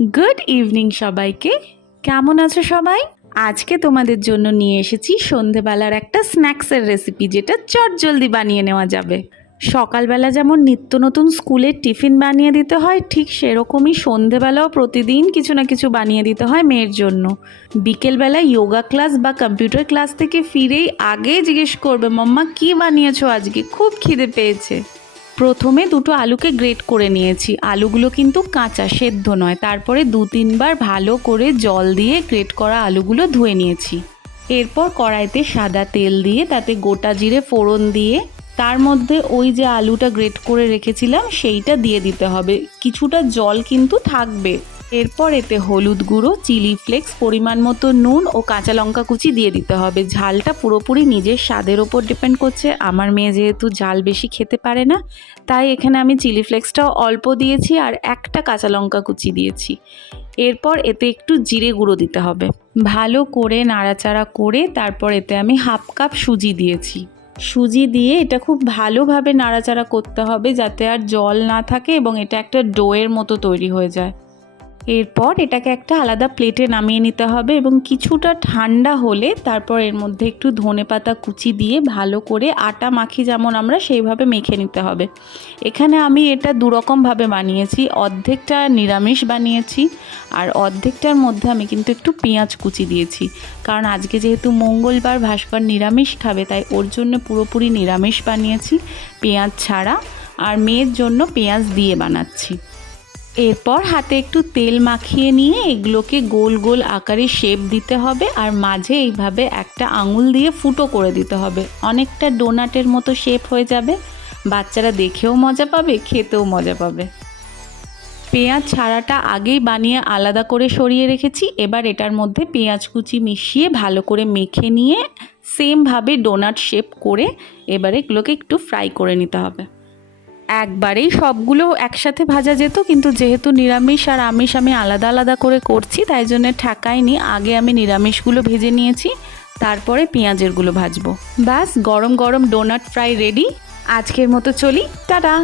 Good evening সবাইকে। কেমন আছো সবাই? আজকে তোমাদের জন্য নিয়ে এসেছি সন্ধেবেলার একটা স্ন্যাক্সের রেসিপি, যেটা চটজলদি বানিয়ে নেওয়া যাবে। সকালবেলা যেমন নিত্য নতুন স্কুলের টিফিন বানিয়ে দিতে হয়, ঠিক সেরকমই সন্ধেবেলাও প্রতিদিন কিছু না কিছু বানিয়ে দিতে হয় মেয়ের জন্য। বিকেলবেলা যোগা ক্লাস বা কম্পিউটার ক্লাস থেকে ফিরেই আগে জিজ্ঞেস করবে, মাম্মা কী বানিয়েছো আজকে, খুব খিদে পেয়েছে। প্রথমে দুটো আলুকে গ্রেট করে নিয়েছি। আলুগুলো কিন্তু কাঁচা, সেদ্ধ নয়। তারপরে 2-3 বার ভালো করে জল দিয়ে গ্রেট করা আলুগুলো ধুয়ে নিয়েছি। এরপর কড়াইতে সাদা তেল দিয়ে তাতে গোটা জিরে ফোড়ন দিয়ে তার মধ্যে ওই যে আলুটা গ্রেট করে রেখেছিলাম সেইটা দিয়ে দিতে হবে। কিছুটা জল কিন্তু থাকবে। এরপর এতে হলুদ গুঁড়ো, চিলি ফ্লেক্স, পরিমাণ মতো নুন ও কাঁচা লঙ্কা কুচি দিয়ে দিতে হবে। ঝালটা পুরোপুরি নিজের স্বাদের ওপর ডিপেন্ড করছে। আমার মেয়ে যেহেতু ঝাল বেশি খেতে পারে না, তাই এখানে আমি চিলি ফ্লেক্সটাও অল্প দিয়েছি আর একটা কাঁচা লঙ্কা কুচি দিয়েছি। এরপর এতে একটু জিরে গুঁড়ো দিতে হবে। ভালো করে নাড়াচাড়া করে তারপর এতে আমি 1/2 কাপ সুজি দিয়েছি। সুজি দিয়ে এটা খুব ভালোভাবে নাড়াচাড়া করতে হবে যাতে আর জল না থাকে এবং এটা একটা ডোয়ের মতো তৈরি হয়ে যায়। এরপর এটাকে একটা আলাদা প্লেটে নামিয়ে নিতে হবে এবং কিছুটা ঠান্ডা হলে তারপর এর মধ্যে একটু ধনেপাতা কুচি দিয়ে ভালো করে আটা মাখি যেমন আমরা সেইভাবে মেখে নিতে হবে। এখানে আমি এটা দুরকমভাবে বানিয়েছি। অর্ধেকটা নিরামিষ বানিয়েছি আর অর্ধেকটার মধ্যে আমি কিন্তু একটু পেঁয়াজ কুচি দিয়েছি, কারণ আজকে যেহেতু মঙ্গলবার, ভাস্কর নিরামিষ খাবে, তাই ওর জন্য পুরোপুরি নিরামিষ বানিয়েছি, পেঁয়াজ ছাড়া। আর মেয়ের জন্য পেঁয়াজ দিয়ে বানাচ্ছি। এরপর হাতে একটু তেল মাখিয়ে নিয়ে এগুলোকে গোল গোল আকারে শেপ দিতে হবে আর মাঝে এইভাবে একটা আঙুল দিয়ে ফুটো করে দিতে হবে। অনেকটা ডোনাটের মতো শেপ হয়ে যাবে। বাচ্চারা দেখেও মজা পাবে, খেতেও মজা পাবে। পেঁয়াজ ছাড়াটা আগেই বানিয়ে আলাদা করে সরিয়ে রেখেছি। এবার এটার মধ্যে পেঁয়াজ কুচি মিশিয়ে ভালো করে মেখে নিয়ে সেমভাবে ডোনাট শেপ করে এবারে এগুলোকে একটু ফ্রাই করে নিতে হবে। একবারেই সবগুলো একসাথে ভাজা যেত, কিন্তু যেহেতু নিরামিষ আর আমিষ আমি আলাদা আলাদা করে করছি, তাই জন্য ঠেকাইনি। আগে আমি নিরামিষগুলো ভেজে নিয়েছি, তারপরে পেঁয়াজেরগুলো ভাজবো। ব্যাস, গরম গরম ডোনাট ফ্রাই রেডি। আজকের মতো চলি, টাটা।